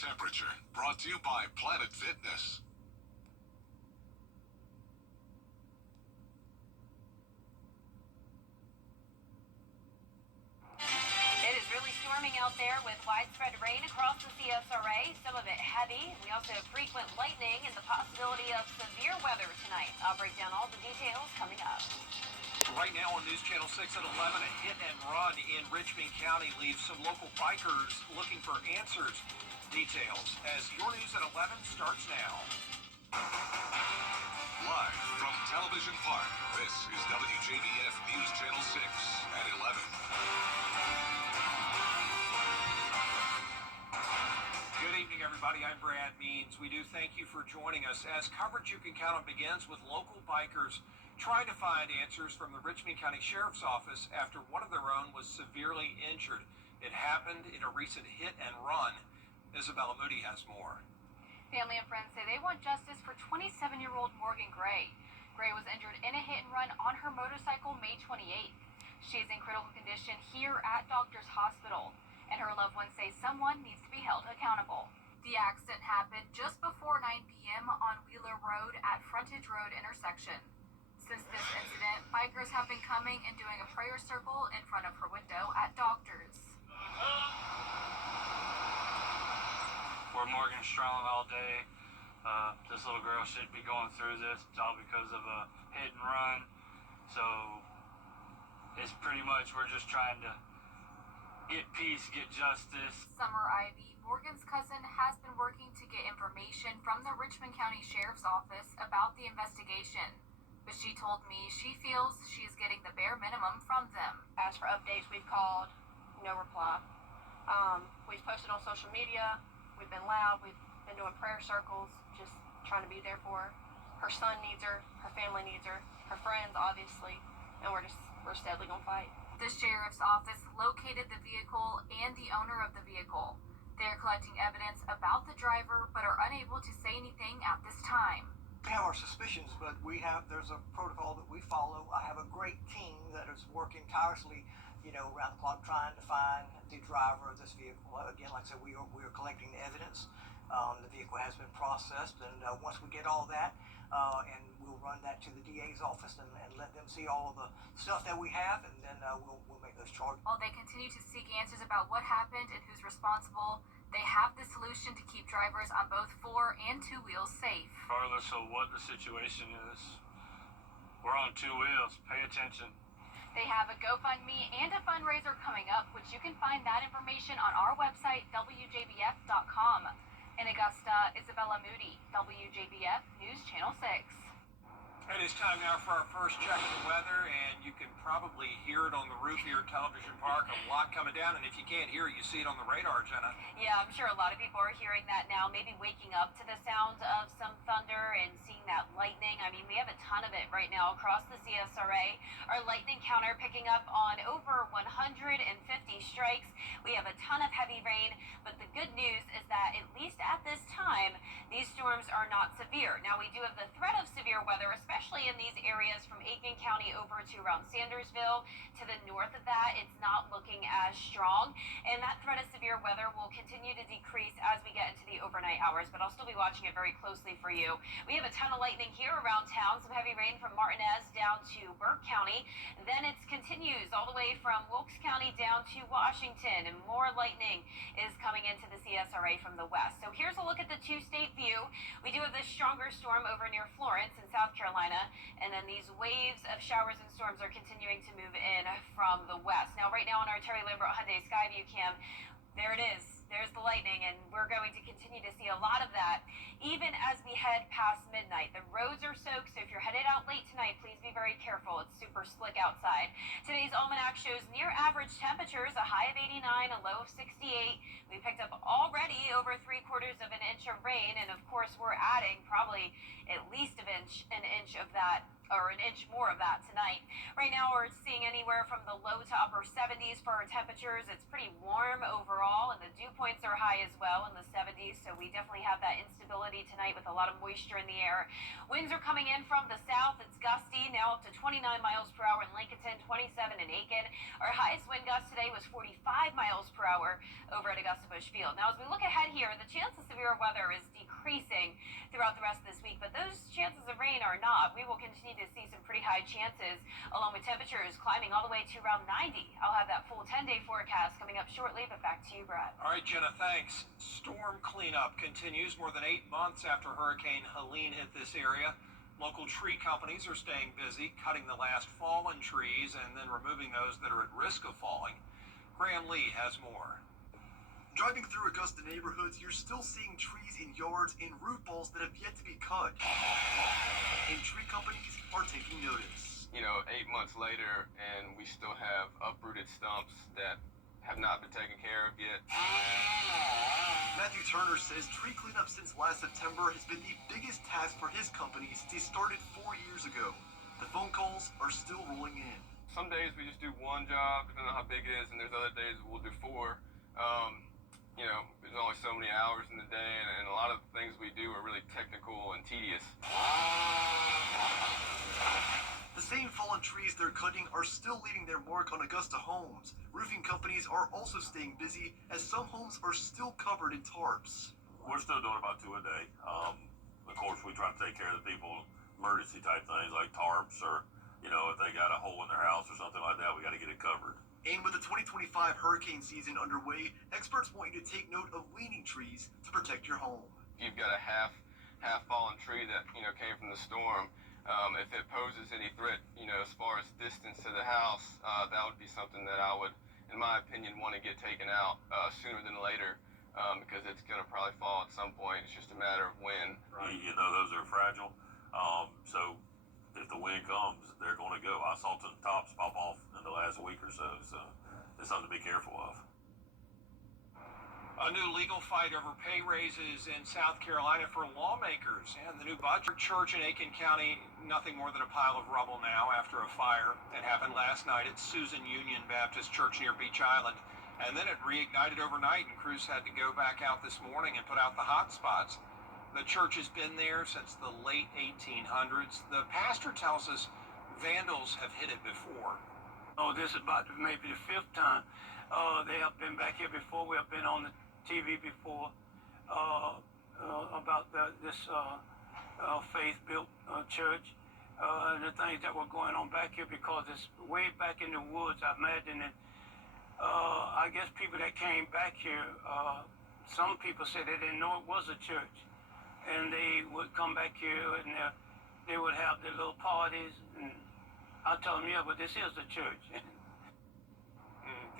temperature, brought to you by Planet Fitness. It is really storming out there with widespread rain across the CSRA, some of it heavy. We also have frequent lightning and the possibility of severe weather tonight. I'll break down all the details coming up. Right now on News Channel 6 at 11, a hit and run in Richmond County leaves some local bikers looking for answers. Details as your News at 11 starts now. Live from Television Park, this is WJBF News Channel 6 at 11. Good evening, everybody. I'm Brad Means. We do thank you for joining us as coverage you can count on begins with local bikers trying to find answers from the Richmond County Sheriff's Office after one of their own was severely injured. It happened in a recent hit and run. Isabella Moody has more. Family and friends say they want justice for 27-year-old Morgan Gray. Gray was injured in a hit and run on her motorcycle May 28th. She is in critical condition here at Doctors Hospital, and her loved ones say someone needs to be held accountable. The accident happened just before 9 p.m. on Wheeler Road at Frontage Road intersection. Since this incident, bikers have been coming and doing a prayer circle in front of her window at Doctors. We're Morgan strong all day. This little girl should be going through this. It's all because of a hit and run. So it's pretty much we're just trying to get peace, get justice. Summer Ivy, Morgan's cousin, has been working to get information from the Richmond County Sheriff's Office about the investigation. But she told me she feels she's getting the bare minimum from them. As for updates, we've called, no reply. We've posted on social media. We've been loud. We've been doing prayer circles, just trying to be there for her. Her son needs her. Her family needs her. Her friends, obviously. And we're steadily going to fight. The Sheriff's Office located the vehicle and the owner of the vehicle. They're collecting evidence about the driver, but are unable to say anything at this time. We have our suspicions, but there's a protocol that we follow. I have a great team that is working tirelessly, around the clock trying to find the driver of this vehicle. Again, like I said, we are collecting the evidence. The vehicle has been processed, and once we get all that, and we'll run that to the DA's office and let them see all the stuff that we have, and then we'll make those charges. While they continue to seek answers about what happened and who's responsible, they have the solution to keep drivers on both 4 and 2 wheels safe. Regardless of what the situation is, we're on 2 wheels. Pay attention. They have a GoFundMe and a fundraiser coming up, which you can find that information on our website, WJBF.com. In Augusta, Isabella Moody, WJBF News Channel 6. It is time now for our first check of the weather, and you can probably hear it on the roof here at Television Park. A lot coming down, and if you can't hear it, you see it on the radar, Jenna. Yeah, I'm sure a lot of people are hearing that now, maybe waking up to the sound of some thunder and seeing that lightning. I mean, we have a ton of it right now across the CSRA. Our lightning counter picking up on over 150 strikes. We have a ton of heavy rain, but the good news is that at least at this time, these storms are not severe. Now, we do have the threat of severe weather, especially in these areas from Aiken County over to around Sandersville. To the north of that, it's not looking as strong, and that threat of severe weather will continue to decrease as we get into the overnight hours, but I'll still be watching it very closely for you. We have a ton of lightning here around town, some heavy rain from Martinez down to Burke County. Then it continues all the way from Wilkes County down to Washington, and more lightning is coming into the CSRA from the west. So here's a look at the 2-state view. We do have this stronger storm over near Florence in South Carolina, and then these waves of showers and storms are continuing to move in from the west. Now, right now on our Terry Lambert Hyundai Skyview cam, there it is. There's the lightning, and we're going to continue to see a lot of that even as we head past midnight. The roads are soaked, so if you're headed out late tonight, please be very careful. It's super slick outside. Today's almanac shows near average temperatures, a high of 89, a low of 68. We picked up already over 3/4 of an inch of rain, and of course, we're adding probably at least an inch of that or an inch more of that tonight. Right now we're seeing anywhere from the low to upper 70s for our temperatures. It's pretty warm overall, and the dew points are high as well in the 70s, so we definitely have that instability tonight with a lot of moisture in the air. Winds are coming in from the south. It's gusty, now up to 29 miles per hour in Lincolnton, 27 in Aiken. Our highest wind gust today was 45 miles per hour over at Augusta Busch Field. Now as we look ahead here, the chance of severe weather is decreasing throughout the rest of this week, but those chances of rain are not. We will continue to see some pretty high chances, along with temperatures climbing all the way to around 90. I'll have that full 10-day forecast coming up shortly, but back to you, Brett. All right, Jenna, thanks. Storm cleanup continues more than 8 months after Hurricane Helene hit this area. Local tree companies are staying busy, cutting the last fallen trees and then removing those that are at risk of falling. Graham Lee has more. Driving through Augusta neighborhoods, you're still seeing trees in yards and root balls that have yet to be cut. And tree companies are taking notice. 8 months later, and we still have uprooted stumps that have not been taken care of yet. Matthew Turner says tree cleanup since last September has been the biggest task for his company since he started 4 years ago. The phone calls are still rolling in. Some days we just do one job, depending on how big it is, and there's other days we'll do 4. There's only so many hours in the day, and a lot of things we do are really technical and tedious. The same fallen trees they're cutting are still leaving their mark on Augusta homes. Roofing companies are also staying busy as some homes are still covered in tarps. We're still doing about 2 a day. Of course, we try to take care of the people, emergency type things like tarps or, if they got a hole in their house or something like that, we got to get it covered. And with the 2025 hurricane season underway, experts want you to take note of leaning trees to protect your home. You've got a half fallen tree that came from the storm. If it poses any threat, as far as distance to the house, that would be something that I would, in my opinion, want to get taken out sooner than later, because it's going to probably fall at some point. It's just a matter of when. Right. Those are fragile. So if the wind comes, they're going to go. I saw some tops pop off in the last week or so it's something to be careful of. A new legal fight over pay raises in South Carolina for lawmakers, and the new budget. Church in Aiken County, nothing more than a pile of rubble now after a fire that happened last night at Susan Union Baptist Church near Beach Island. And then it reignited overnight, and crews had to go back out this morning and put out the hot spots. The church has been there since the late 1800s. The pastor tells us vandals have hit it before. Oh, this is about maybe the 5th time. They have been back here before. We have been on the TV before about this faith-built church and the things that were going on back here, because it's way back in the woods. I imagine it. I guess people that came back here, some people said they didn't know it was a church, and they would come back here and they would have their little parties, and I tell them, yeah, but this is the church.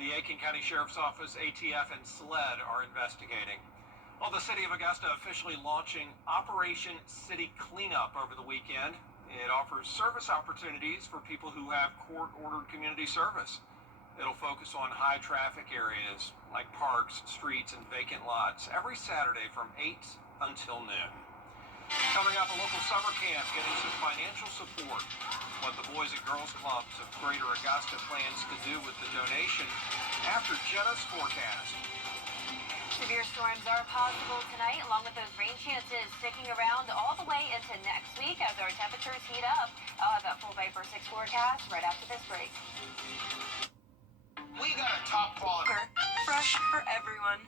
The Aiken County Sheriff's Office, ATF, and SLED are investigating. Well, the city of Augusta officially launching Operation City Cleanup over the weekend. It offers service opportunities for people who have court-ordered community service. It'll focus on high-traffic areas like parks, streets, and vacant lots every Saturday from 8 until noon. Coming up, a local summer camp getting some financial support. What the Boys and Girls Clubs of Greater Augusta plans to do with the donation after Jenna's forecast. Severe storms are possible tonight, along with those rain chances sticking around all the way into next week as our temperatures heat up. I'll have that full Viper 6 forecast right after this break. We got a top quality. Fresh for everyone.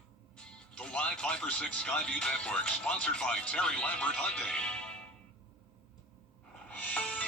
The live Viper 6 Skyview Network, sponsored by Terry Lambert Hyundai.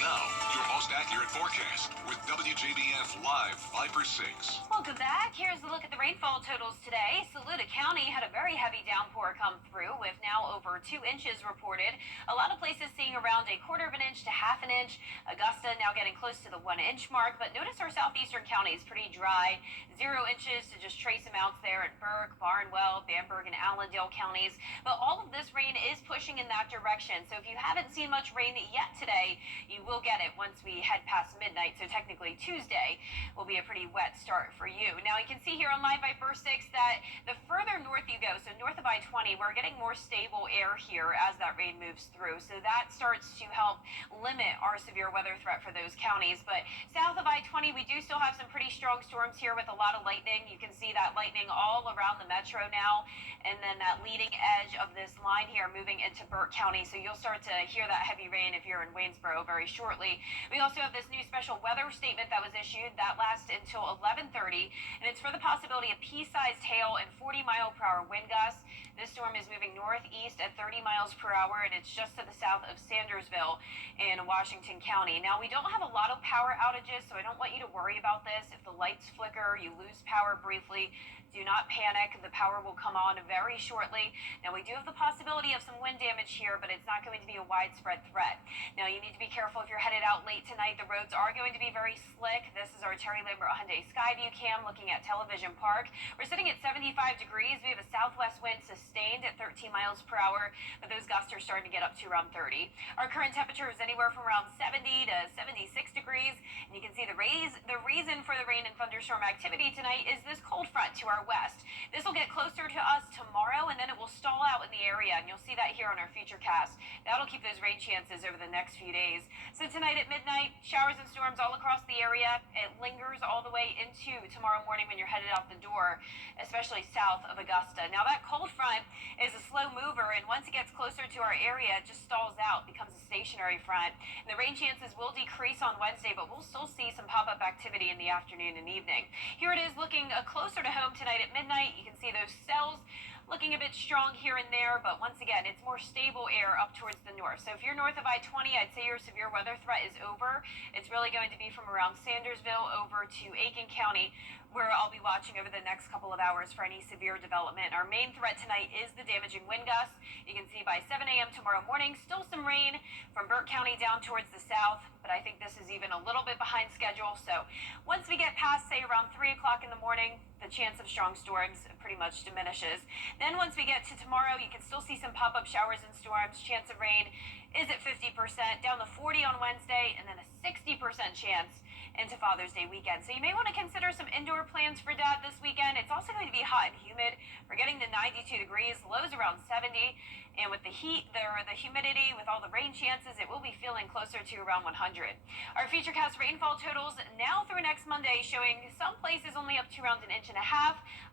Now, your most accurate forecast with WJBF Live Viper 6. Welcome back. Here's a look at the rainfall totals today. Saluda County had a very heavy downpour come through with now over 2 inches reported. A lot of places seeing around 1/4 inch to 1/2 inch. Augusta now getting close to the 1 inch mark, but notice our southeastern counties pretty dry. 0 inches to just trace amounts there at Burke, Barnwell, Bamberg, and Allendale counties. But all of this rain is pushing in that direction. So if you haven't seen much rain yet today, you will get it once we head past midnight, so technically Tuesday will be a pretty wet start for you. Now you can see here on Live by First 6 that the further north you go, so north of I-20, we're getting more stable air here as that rain moves through. So that starts to help limit our severe weather threat for those counties. But south of I-20, we do still have some pretty strong storms here with a lot of lightning. You can see that lightning all around the metro now, and then that leading edge of this line here moving into Burke County. So you'll start to hear that heavy rain if you're in Waynesboro very shortly. We also have this new special weather statement that was issued that lasts until 11:30, and it's for the possibility of pea-sized hail and 40-mile-per-hour wind gusts. This storm is moving northeast at 30 miles per hour, and it's just to the south of Sandersville in Washington County. Now, we don't have a lot of power outages, so I don't want you to worry about this. If the lights flicker, you lose power briefly, do not panic. The power will come on very shortly. Now, we do have the possibility of some wind damage here, but it's not going to be a widespread threat. Now, you need to be careful if you're headed out late tonight. The roads are going to be very slick. This is our Terry Lambert Hyundai Skyview cam looking at Television Park. We're sitting at 75 degrees. We have a southwest wind sustained at 13 miles per hour, but those gusts are starting to get up to around 30. Our current temperature is anywhere from around 70 to 76 degrees, and you can see the reason for the rain and thunderstorm activity tonight is this cold front to our west. This will get closer to us tomorrow, and then it will stall out in the area, and you'll see that here on our future cast. That'll keep those rain chances over the next few days. So tonight at midnight, showers and storms all across the area. It lingers all the way into tomorrow morning when you're headed out the door, especially south of Augusta. Now, that cold front is a slow mover, and once it gets closer to our area, it just stalls out, becomes a stationary front. And the rain chances will decrease on Wednesday, but we'll still see some pop-up activity in the afternoon and evening. Here it is looking closer to home tonight at midnight. You can see those cells looking a bit strong here and there, but once again, it's more stable air up towards the north. So if you're north of I-20, I'd say your severe weather threat is over. It's really going to be from around Sandersville over to Aiken County, where I'll be watching over the next couple of hours for any severe development. Our main threat tonight is the damaging wind gusts. You can see by 7 a.m. tomorrow morning, still some rain from Burke County down towards the south, but I think this is even a little bit behind schedule. So once we get past, say, around 3 o'clock in the morning, the chance of strong storms pretty much diminishes. Then once we get to tomorrow, you can still see some pop-up showers and storms. Chance of rain is at 50%, down to 40 on Wednesday, and then a 60% chance into Father's Day weekend. So you may want to consider some indoor plans for Dad this weekend. It's also going to be hot and humid. We're getting to 92 degrees, lows around 70. And with the heat, the humidity, with all the rain chances, it will be feeling closer to around 100. Our futurecast rainfall totals now through next Monday showing some places only up to around 1.5 inches.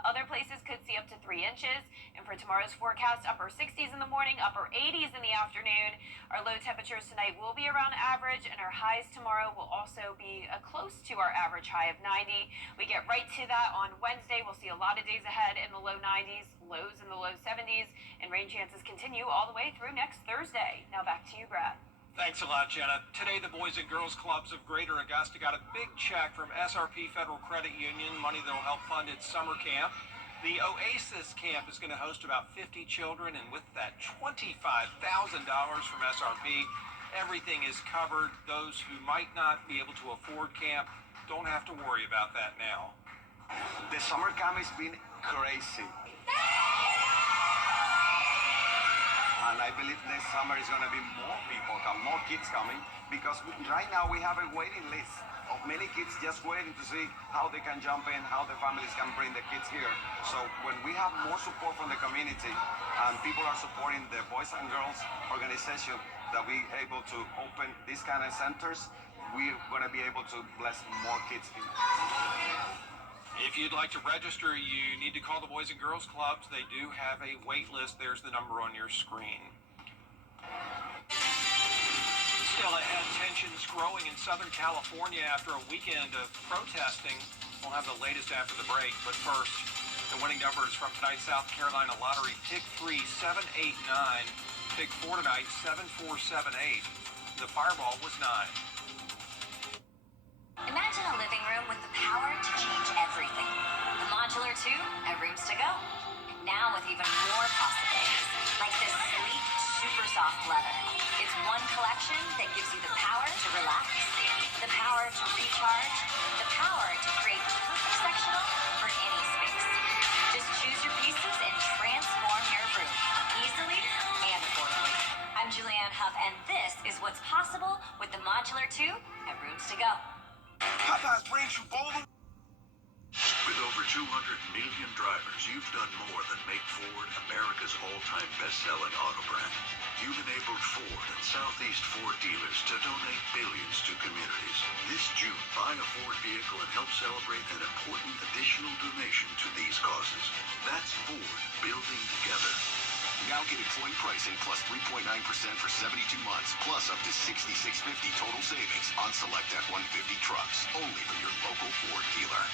Other places could see up to 3 inches. And for tomorrow's forecast, upper 60s in the morning, upper 80s in the afternoon. Our low temperatures tonight will be around average, and our highs tomorrow will also be close to our average high of 90. We get right to that on Wednesday. We'll see a lot of days ahead in the low 90s, lows in the low 70s, and rain chances continue all the way through next Thursday. Now back to you, Brad. Thanks a lot, Jenna. Today, the Boys and Girls Clubs of Greater Augusta got a big check from SRP Federal Credit Union, money that will help fund its summer camp. The Oasis camp is going to host about 50 children, and with that $25,000 from SRP, everything is covered. Those who might not be able to afford camp don't have to worry about that now. The summer camp has been crazy. And I believe next summer is going to be more people, more kids coming, because right now we have a waiting list of many kids just waiting to see how they can jump in, how the families can bring the kids here. So when we have more support from the community and people are supporting the Boys and Girls organization that we able to open these kind of centers, we're going to be able to bless more kids. If you'd like to register, you need to call the Boys and Girls Clubs. They do have a wait list. There's the number on your screen. Still ahead, tensions growing in Southern California after a weekend of protesting. We'll have the latest after the break, but first, the winning numbers from tonight's South Carolina Lottery. Pick 3, 789. Pick 4 tonight, 7478. The Fireball was 9. Imagine a living room with the power to change everything. The Modular 2 at Rooms to Go. Now with even more possibilities, like this sleek, super soft leather. It's one collection that gives you the power to relax, the power to recharge, the power to create the perfect sectional for any space. Just choose your pieces and transform your room easily and affordably. I'm Julianne tough, and this is what's possible with the Modular 2 and Rooms to Go. Popeyes brings you all the... With over 200 million drivers, you've done more than make Ford America's all-time best-selling auto brand. You've enabled Ford and Southeast Ford dealers to donate billions to communities. This June, buy a Ford vehicle and help celebrate an important additional donation to these causes. That's Ford, building together. Now get employee pricing plus 3.9% for 72 months, plus up to $6,650 total savings on select F-150 trucks. Only from your local Ford dealer.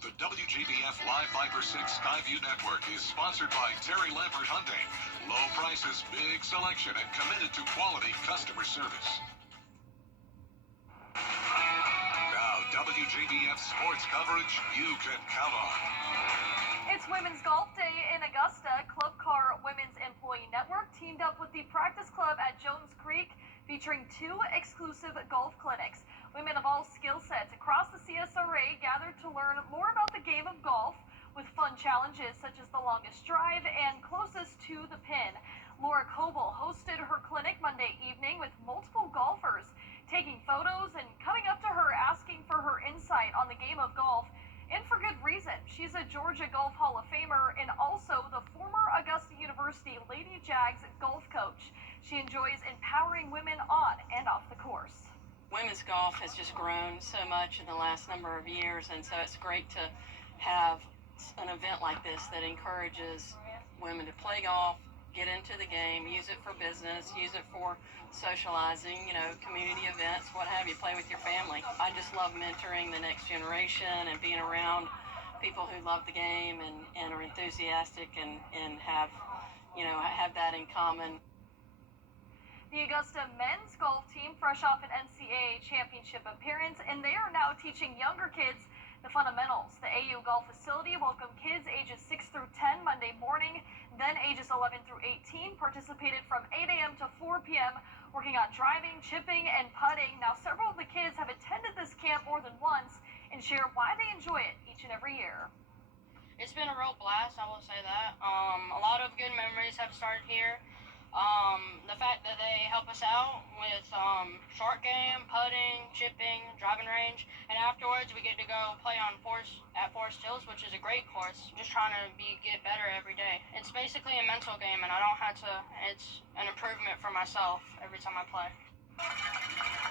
The WJBF Live Viper 6 Skyview Network is sponsored by Terry Lambert Hyundai. Low prices, big selection, and committed to quality customer service. Now, WJBF sports coverage you can count on. It's Women's Golf Day in Augusta. Club Car Women's Employee Network teamed up with the Practice Club at Jones Creek, featuring 2 exclusive golf clinics. Women of all skill sets across the CSRA gathered to learn more about the game of golf with fun challenges such as the longest drive and closest to the pin. Laura Coble hosted her clinic Monday evening with multiple golfers taking photos and coming up to her asking for her insight on the game of golf. And for good reason. She's a Georgia Golf Hall of Famer and also the former Augusta University Lady Jags golf coach. She enjoys empowering women on and off the course. Women's golf has just grown so much in the last number of years, and so it's great to have an event like this that encourages women to play golf, get into the game, use it for business, use it for socializing, community events, what have you, play with your family. I just love mentoring the next generation and being around people who love the game and are enthusiastic and have that in common. The Augusta men's golf team, fresh off an NCAA championship appearance, and they are now teaching younger kids the fundamentals. The AU golf facility welcomed kids ages 6 through 10 Monday morning, then ages 11 through 18 participated from 8 a.m. to 4 p.m., working on driving, chipping, and putting. Now, several of the kids have attended this camp more than once and share why they enjoy it each and every year. It's been a real blast, I will say that. A lot of good memories have started here. The fact that they help us out with short game, putting, chipping, driving range, and afterwards we get to go play on Forest Hills, which is a great course. Just trying to get better every day. It's basically a mental game, and I don't have to. It's an improvement for myself every time I play.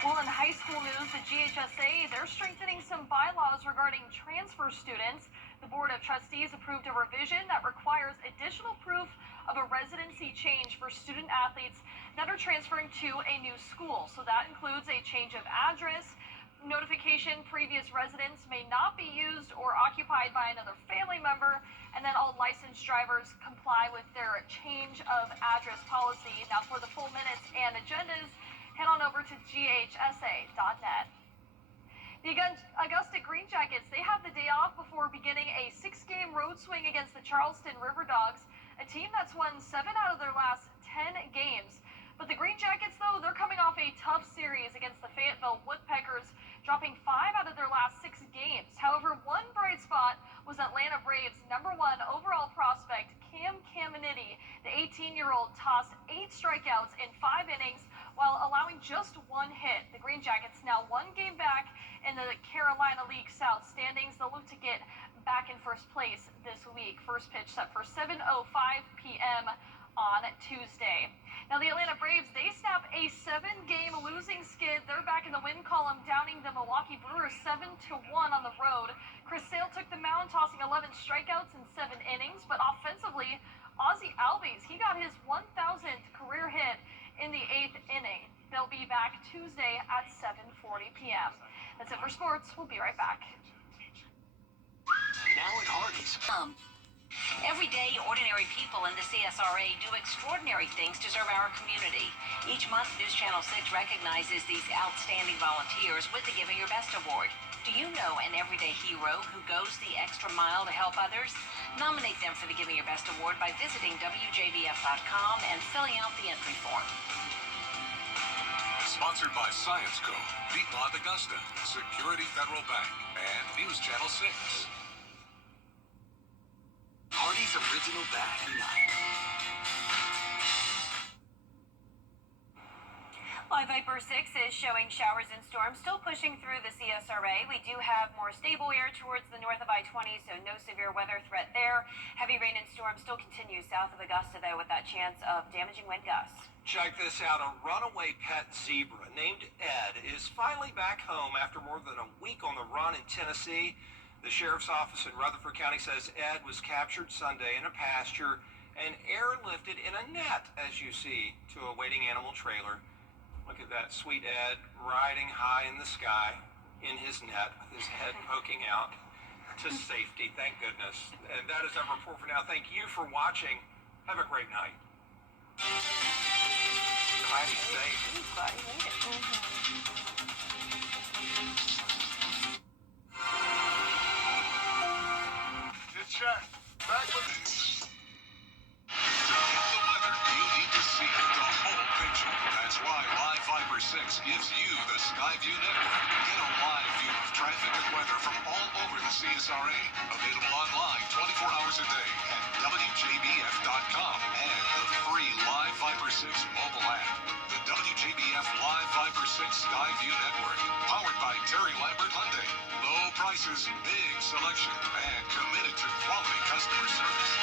Well, in high school news, the GHSA, they're strengthening some bylaws regarding transfer students. The Board of Trustees approved a revision that requires additional proof of a residency change for student athletes that are transferring to a new school. So that includes a change of address, notification previous residence may not be used or occupied by another family member, and then all licensed drivers comply with their change of address policy. Now, for the full minutes and agendas, head on over to ghsa.net. The Augusta Green Jackets, they have the day off before beginning a 6-game road swing against the Charleston River Dogs, a team that's won 7 out of their last 10 games. But the Green Jackets, though, they're coming off a tough series against the Fayetteville Woodpeckers, dropping 5 out of their last 6 games. However, one bright spot was Atlanta Braves' #1 overall prospect, Cam Caminiti. The 18-year-old tossed 8 strikeouts in 5 innings while allowing just 1 hit. The Green Jackets now 1 game back in the Carolina League South standings. They'll look to get back in first place this week. First pitch set for 7:05 p.m. on Tuesday. Now, the Atlanta Braves, they snap a 7-game losing skid. They're back in the win column, downing the Milwaukee Brewers 7-1 on the road. Chris Sale took the mound, tossing 11 strikeouts in 7 innings. But offensively, Ozzie Albies, he got his 1,000th career hit in the 8th inning. They'll be back Tuesday at 7:40 p.m. That's it for sports. We'll be right back. Now at Hardee's. Every day, ordinary people in the CSRA do extraordinary things to serve our community. Each month, News Channel 6 recognizes these outstanding volunteers with the Giving Your Best Award. Do you know an everyday hero who goes the extra mile to help others? Nominate them for the Giving Your Best Award by visiting WJBF.com and filling out the entry form. Sponsored by Science Co., Piedmont Augusta, Security Federal Bank, and News Channel 6. Hardee's Original Bag. Viper 6 is showing showers and storms still pushing through the CSRA. We do have more stable air towards the north of I-20, so no severe weather threat there. Heavy rain and storms still continue south of Augusta, though, with that chance of damaging wind gusts. Check this out. A runaway pet zebra named Ed is finally back home after more than a week on the run in Tennessee. The sheriff's office in Rutherford County says Ed was captured Sunday in a pasture and airlifted in a net, as you see, to a waiting animal trailer. Look at that sweet Ed riding high in the sky in his net with his head poking out to safety. Thank goodness. And that is our report for now. Thank you for watching. Have a great night. Glad he's safe. Glad he made it. It's Jack. Back with it. To get the weather, you need to see the whole picture. That's why Live Viper 6 gives you the Skyview network. Get a live view of traffic and weather from all over the CSRA. Available online 24 hours a day at WJBF.com and the free Live Viper 6 mobile app. The WJBF Live Viper 6 Skyview network. Powered by Terry Lambert Hyundai. Low prices, big selection, and committed to quality customer service.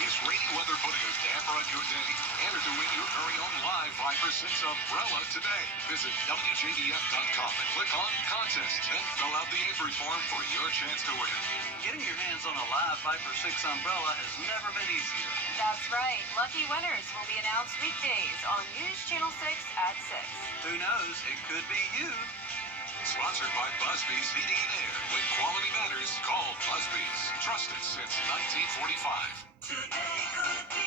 Is rainy weather putting a damper on your day? Enter to win your very own Live Viper 6 umbrella today. Visit WJBF.com and click on Contests and fill out the entry form for your chance to win. Getting your hands on a Live Viper 6 umbrella has never been easier. That's right. Lucky winners will be announced weekdays on News Channel 6 at 6. Who knows? It could be you. Sponsored by Busby's Heating and Air. When quality matters, call Busby's. Trusted since 1945. Today could be